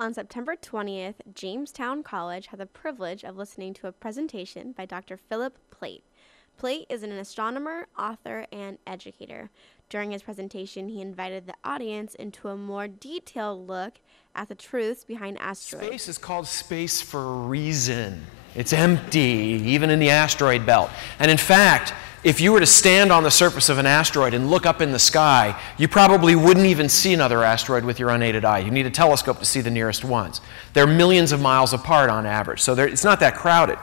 On September 20th, Jamestown College had the privilege of listening to a presentation by Dr. Plait. Plait is an astronomer, author, and educator. During his presentation, he invited the audience into a more detailed look at the truths behind asteroids. Space is called space for a reason. It's empty, even in the asteroid belt. And in fact, if you were to stand on the surface of an asteroid and look up in the sky, you probably wouldn't even see another asteroid with your unaided eye. You need a telescope to see the nearest ones. They're millions of miles apart on average, so it's not that crowded.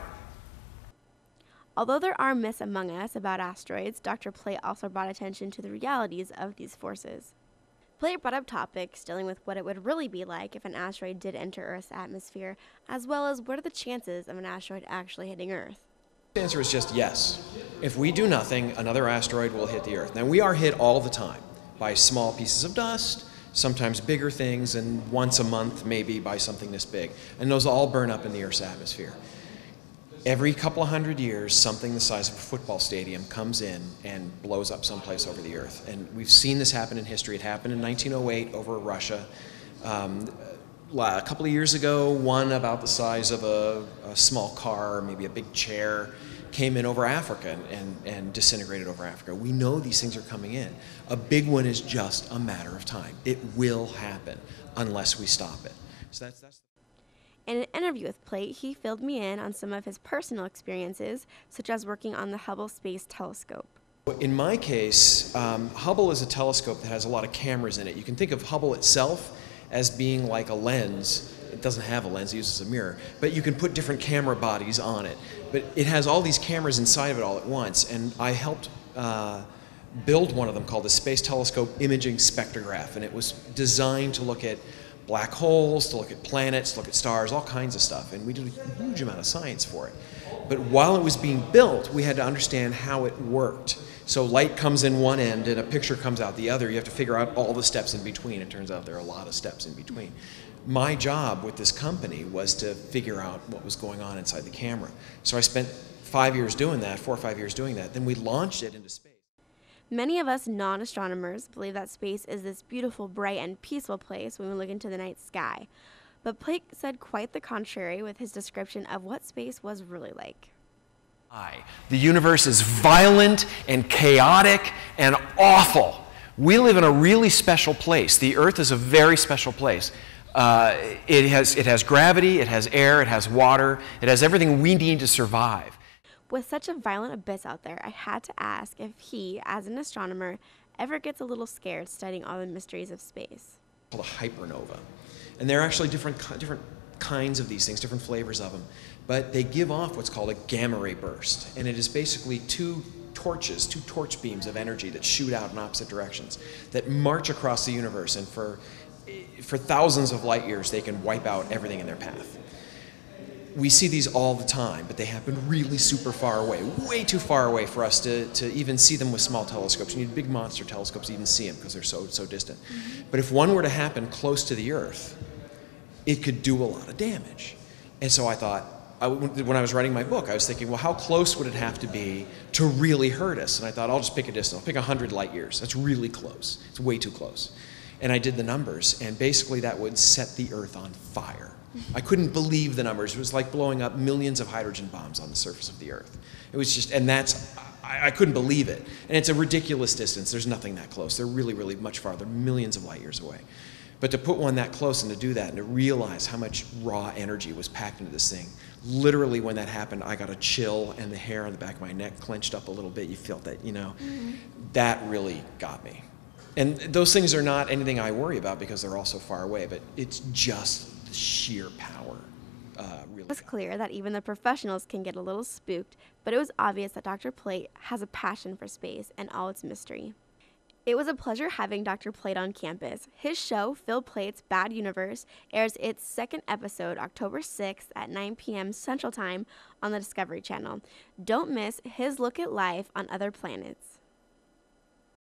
Although there are myths among us about asteroids, Dr. Plait also brought attention to the realities of these forces. Plait brought up topics dealing with what it would really be like if an asteroid did enter Earth's atmosphere, as well as what are the chances of an asteroid actually hitting Earth. The answer is just yes. If we do nothing, another asteroid will hit the Earth. Now, we are hit all the time by small pieces of dust, sometimes bigger things, and once a month maybe by something this big. And those all burn up in the Earth's atmosphere. Every couple of hundred years, something the size of a football stadium comes in and blows up someplace over the Earth. And we've seen this happen in history. It happened in 1908 over Russia. A couple of years ago, one about the size of a small car, maybe a big chair, came in over Africa and disintegrated over Africa. We know these things are coming in. A big one is just a matter of time. It will happen unless we stop it. So that's In an interview with Plait, he filled me in on some of his personal experiences, such as working on the Hubble Space Telescope. In my case, Hubble is a telescope that has a lot of cameras in it. You can think of Hubble itself as being like a lens. It doesn't have a lens, it uses a mirror, but you can put different camera bodies on it. But it has all these cameras inside of it all at once, and I helped build one of them called the Space Telescope Imaging Spectrograph, and it was designed to look at black holes, to look at planets, to look at stars, all kinds of stuff, and we did a huge amount of science for it. But while it was being built, we had to understand how it worked. So light comes in one end and a picture comes out the other. You have to figure out all the steps in between. It turns out there are a lot of steps in between. My job with this company was to figure out what was going on inside the camera. So I spent 5 years doing that, 4 or 5 years doing that. Then we launched it into space. Many of us non-astronomers believe that space is this beautiful, bright, and peaceful place when we look into the night sky. But Plait said quite the contrary with his description of what space was really like. The universe is violent and chaotic and awful. We live in a really special place. The Earth is a very special place. It has gravity, it has air, it has water, it has everything we need to survive. With such a violent abyss out there, I had to ask if he, as an astronomer, ever gets a little scared studying all the mysteries of space. Called a hypernova. And there are actually different kinds of these things, different flavors of them. But they give off what's called a gamma ray burst. And it is basically two torch beams of energy that shoot out in opposite directions, that march across the universe. And for thousands of light years, they can wipe out everything in their path. We see these all the time, but they happen really super far away, way too far away for us to even see them with small telescopes. You need big monster telescopes to even see them because they're so distant. But if one were to happen close to the Earth, it could do a lot of damage. And so I thought, when I was writing my book, I was thinking, well, how close would it have to be to really hurt us? And I thought, I'll just pick a distance. I'll pick 100 light years. That's really close. It's way too close. And I did the numbers, and basically that would set the Earth on fire. I couldn't believe the numbers. It was like blowing up millions of hydrogen bombs on the surface of the Earth. It was just, and I couldn't believe it. And it's a ridiculous distance. There's nothing that close. They're really, really much farther, millions of light years away. But to put one that close and to do that and to realize how much raw energy was packed into this thing, literally when that happened, I got a chill and the hair on the back of my neck clenched up a little bit. You felt that, that really got me. And those things are not anything I worry about because they're all so far away, but it's just the sheer power. It was clear that even the professionals can get a little spooked, but it was obvious that Dr. Plait has a passion for space and all its mystery. It was a pleasure having Dr. Plait on campus. His show, Phil Plait's Bad Universe, airs its second episode October 6th at 9 p.m. Central Time on the Discovery Channel. Don't miss his look at life on other planets.